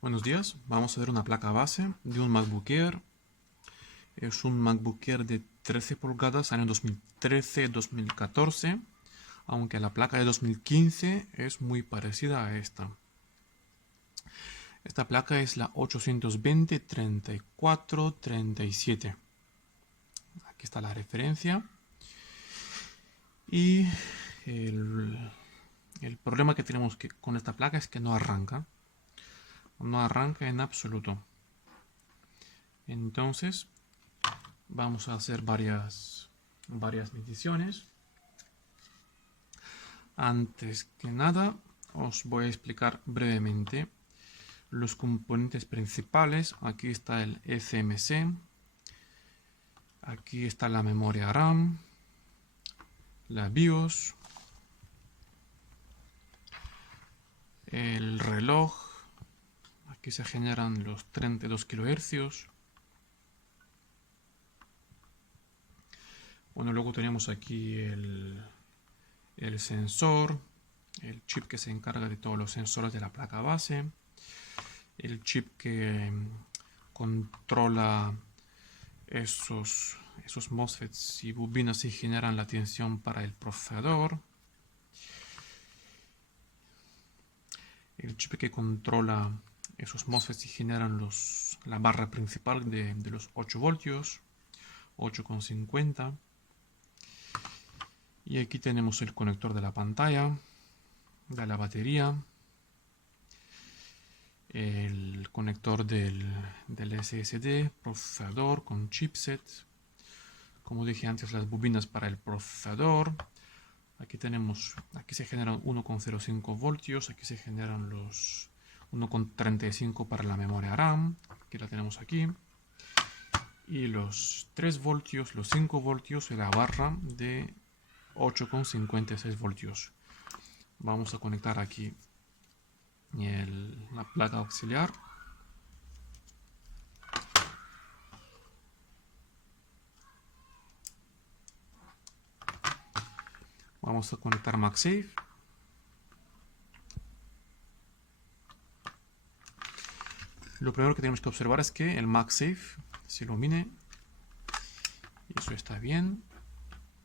Buenos días, vamos a ver una placa base de un MacBook Air. Es un MacBook Air de 13 pulgadas, año 2013-2014, aunque la placa de 2015 es muy parecida a esta. Esta placa es la 820-3437. Aquí está la referencia. Y el problema que tenemos con esta placa es que no arranca. No arranca en absoluto. Entonces, vamos a hacer varias mediciones. Antes que nada, os voy a explicar brevemente los componentes principales. Aquí está el eCMC, aquí está la memoria RAM, la BIOS, el reloj, aquí se generan los 32 kHz. Bueno, luego tenemos aquí el sensor, el chip que se encarga de todos los sensores de la placa base, el chip que controla esos MOSFETs y bobinas y generan la tensión para el procesador, el chip que controla esos MOSFETs y generan la barra principal de los 8 voltios, 8,50. Y aquí tenemos el conector de la pantalla, de la batería, el conector del SSD, procesador con chipset, como dije antes, las bobinas para el procesador. Aquí se generan 1,05 voltios, aquí se generan los 1,35 para la memoria RAM, que la tenemos aquí, y los 3 voltios, los 5 voltios y la barra de 8,56 voltios. Vamos a conectar aquí la placa auxiliar. Vamos a conectar MagSafe. Lo primero que tenemos que observar es que el MagSafe se ilumine. Y eso está bien.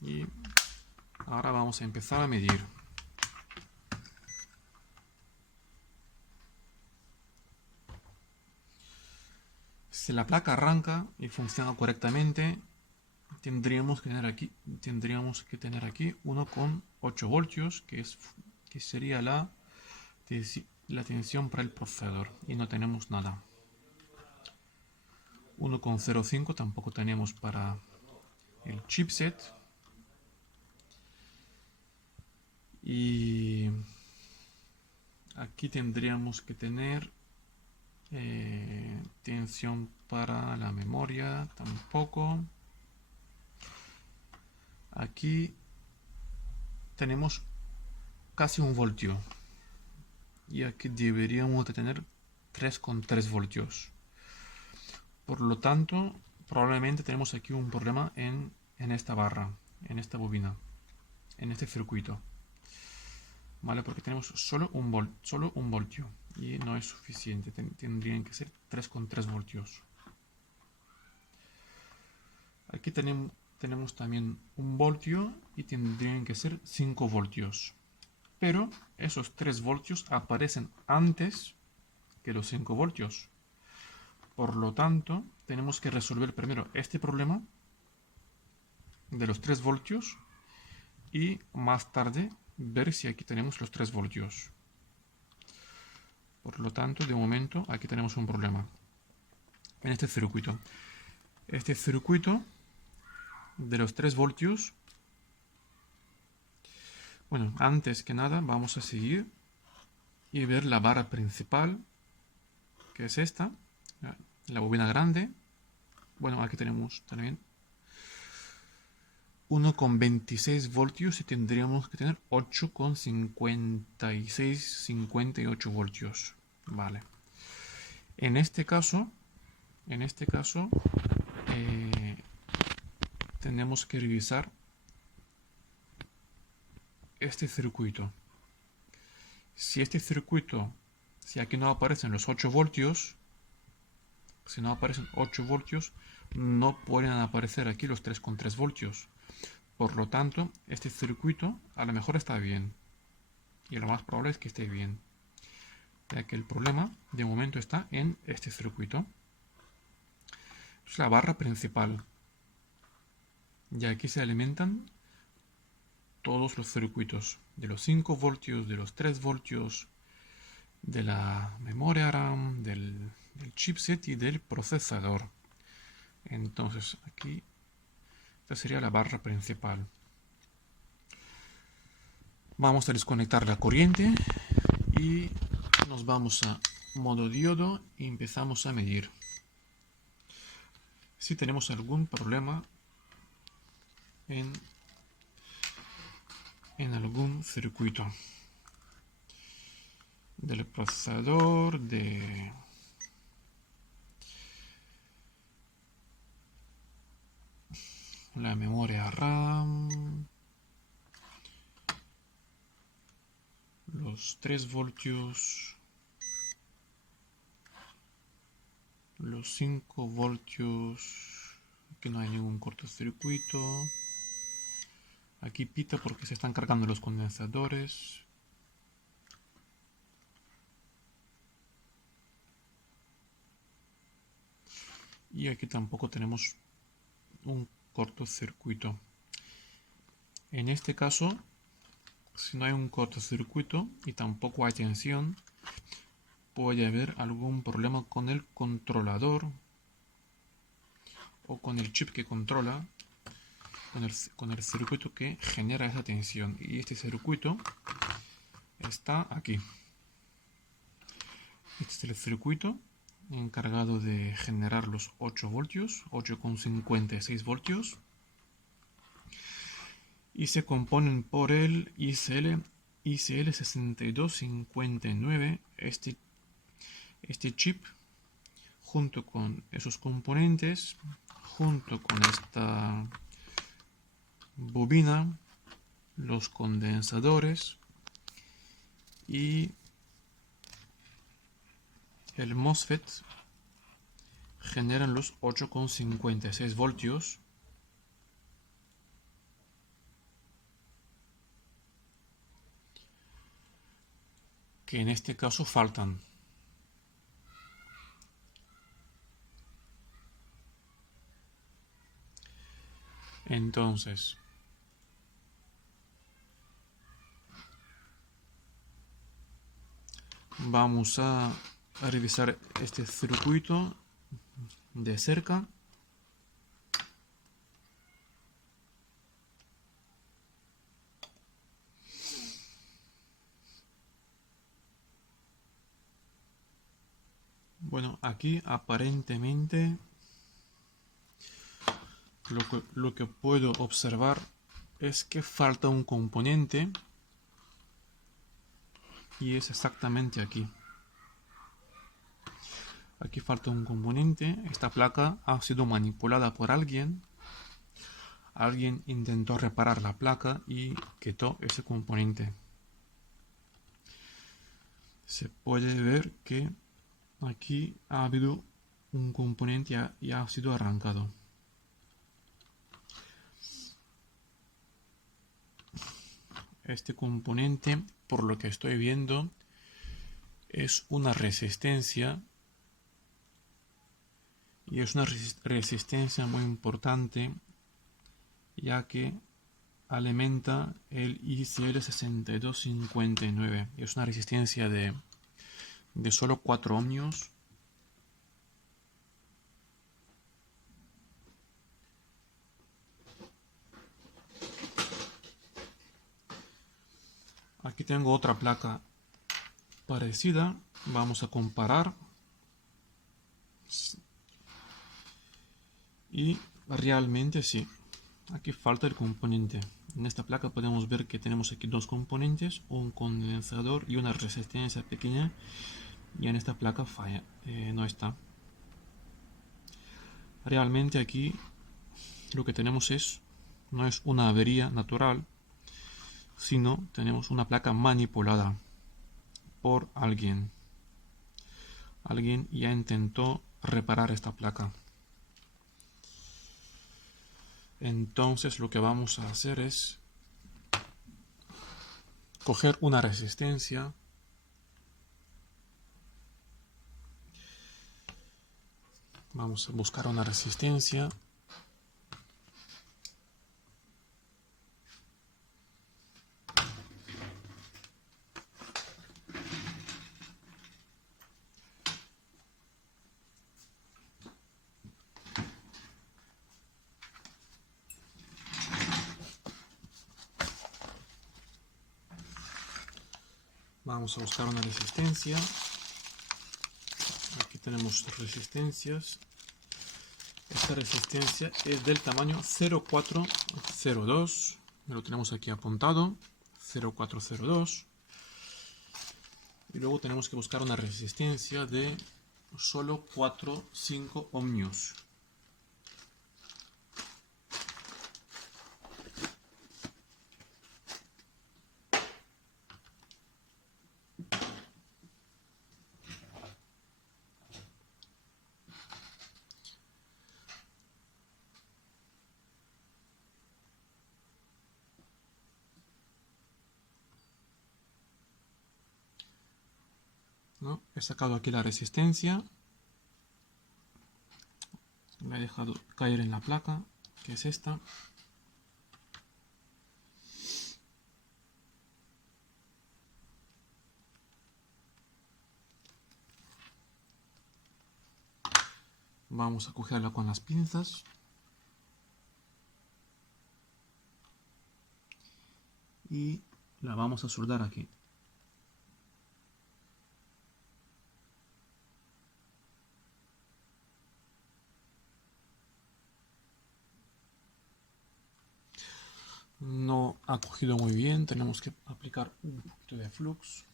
Y ahora vamos a empezar a medir. Si la placa arranca y funciona correctamente, tendríamos que tener aquí 1,8 voltios, que sería la tensión para el procesador, y no tenemos nada. 1,05 tampoco tenemos para el chipset. Y aquí tendríamos que tener tensión para la memoria, tampoco. Aquí tenemos casi 1 voltio. Y aquí deberíamos de tener 3,3 voltios. Por lo tanto, probablemente tenemos aquí un problema en esta barra, en esta bobina, en este circuito. ¿Vale? Porque tenemos solo un voltio y no es suficiente. Tendrían que ser 3,3 voltios. Aquí tenemos también 1 voltio y tendrían que ser 5 voltios. Pero esos 3 voltios aparecen antes que los 5 voltios. Por lo tanto, tenemos que resolver primero este problema de los 3 voltios y más tarde ver si aquí tenemos los 3 voltios. Por lo tanto, de momento aquí tenemos un problema en este circuito. Este circuito de los 3 voltios, bueno, antes que nada vamos a seguir y ver la barra principal, que es esta, la bobina grande. Bueno, aquí tenemos también 1,26 voltios y tendríamos que tener 8,58 voltios. Vale. En este caso, tenemos que revisar este circuito. Si este circuito Si aquí no aparecen los 8 voltios, si no aparecen 8 voltios, no pueden aparecer aquí los 3,3 voltios. Por lo tanto, este circuito a lo mejor está bien. Y lo más probable es que esté bien, ya que el problema de momento está en este circuito. Es la barra principal. Y aquí se alimentan todos los circuitos, de los 5 voltios, de los 3 voltios, de la memoria RAM, del chipset y del procesador. Entonces aquí esta sería la barra principal. Vamos a desconectar la corriente y nos vamos a modo diodo y empezamos a medir. Si tenemos algún problema en algún circuito del procesador, de la memoria RAM, los 3 voltios, los 5 voltios, aquí no hay ningún cortocircuito, aquí pita porque se están cargando los condensadores. Y aquí tampoco tenemos un cortocircuito. En este caso, si no hay un cortocircuito y tampoco hay tensión, puede haber algún problema con el controlador o con el chip que controla, con el circuito que genera esa tensión. Y este circuito está aquí. Este es el circuito encargado de generar los 8 voltios, 8,56 voltios. Y se componen por el ICL6259, este chip, junto con esos componentes, junto con esta bobina, los condensadores y el MOSFET generan los 8,56 voltios. Que en este caso faltan. Entonces, vamos a revisar este circuito de cerca. Bueno, aquí aparentemente lo que puedo observar es que falta un componente y es exactamente aquí. Aquí falta un componente. Esta placa ha sido manipulada por alguien. Alguien intentó reparar la placa y quitó ese componente. Se puede ver que aquí ha habido un componente y ha sido arrancado. Este componente, por lo que estoy viendo, es una resistencia. Y es una resistencia muy importante, ya que alimenta el ICL6259. Es una resistencia de solo 4 ohmios. Aquí tengo otra placa parecida. Vamos a comparar. Y realmente sí, aquí falta el componente. En esta placa podemos ver que tenemos aquí dos componentes, un condensador y una resistencia pequeña. Y en esta placa falla, no está. Realmente aquí lo que tenemos no es una avería natural, sino tenemos una placa manipulada por alguien. alguien ya intentó reparar esta placa. Entonces lo que vamos a hacer es coger una resistencia. Vamos a buscar una resistencia. Vamos a buscar una resistencia. Aquí tenemos resistencias. Esta resistencia es del tamaño 0402. Lo tenemos aquí apuntado. 0402. Y luego tenemos que buscar una resistencia de solo 4-5 ohmios. ¿No? He sacado aquí la resistencia. La he dejado caer en la placa, que es esta. Vamos a cogerla con las pinzas. Y la vamos a soldar aquí. No ha cogido muy bien, tenemos que aplicar un poquito de flux.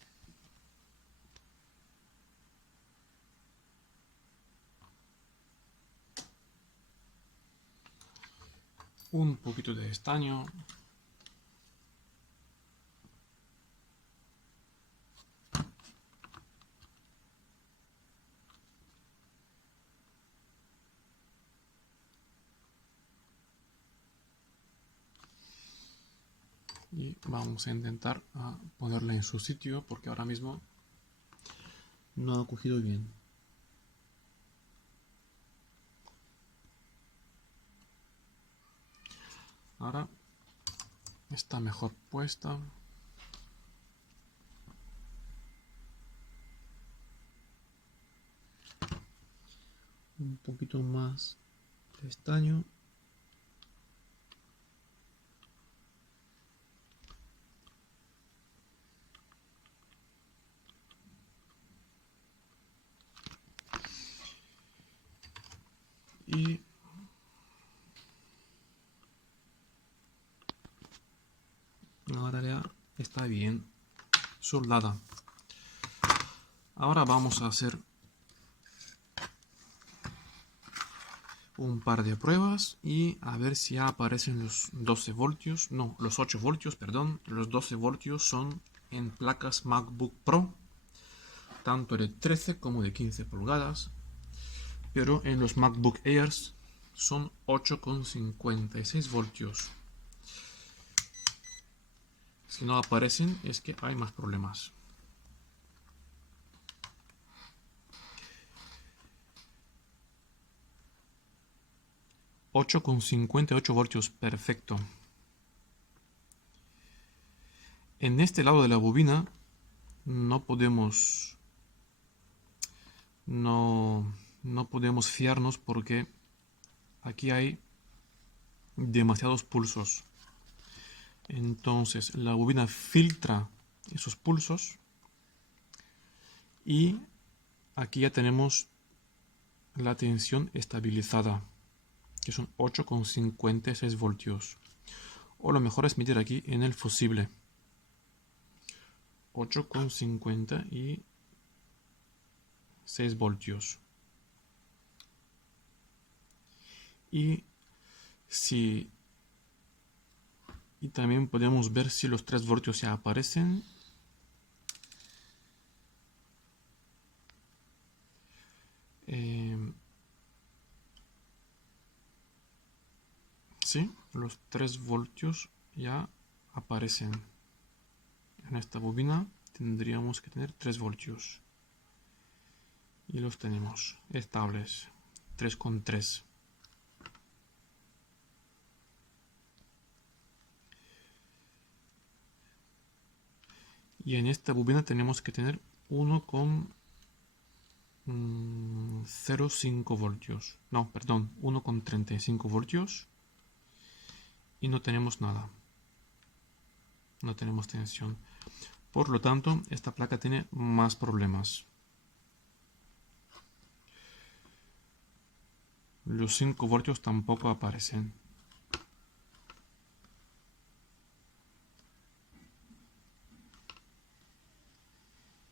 Un poquito de estaño. Y vamos a intentar ponerla en su sitio porque ahora mismo no ha cogido bien. Ahora está mejor puesta. Un poquito más de estaño. Y ahora ya está bien soldada. Ahora vamos a hacer un par de pruebas y a ver si ya aparecen los 12 voltios, no, los 8 voltios, perdón. Los 12 voltios son en placas MacBook Pro, tanto de 13 como de 15 pulgadas, pero en los MacBook Airs son 8,56 voltios. Si no aparecen es que hay más problemas. $8,58 perfecto. En este lado de la bobina no podemos fiarnos porque aquí hay demasiados pulsos. Entonces la bobina filtra esos pulsos y aquí ya tenemos la tensión estabilizada, que son 8,56 voltios. O lo mejor es medir aquí en el fusible. 8,56 voltios. Y también podemos ver si los 3 voltios ya aparecen. ¿Sí? Los 3 voltios ya aparecen. En esta bobina tendríamos que tener 3 voltios. Y los tenemos estables. 3,3. Y en esta bobina tenemos que tener 1,05 voltios. No, perdón, 1,35 voltios. Y no tenemos nada. No tenemos tensión. Por lo tanto, esta placa tiene más problemas. Los 5 voltios tampoco aparecen.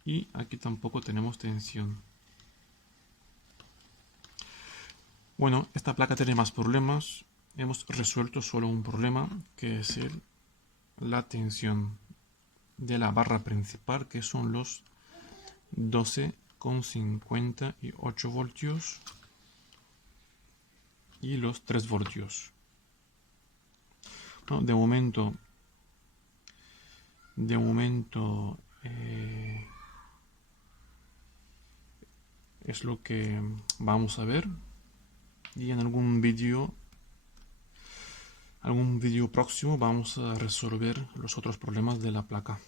Y aquí tampoco tenemos tensión. Bueno, esta placa tiene más problemas. Hemos resuelto solo un problema, que es la tensión de la barra principal, que son los 12,58 voltios y los 3 voltios. No, de momento es lo que vamos a ver, y en algún vídeo próximo vamos a resolver los otros problemas de la placa.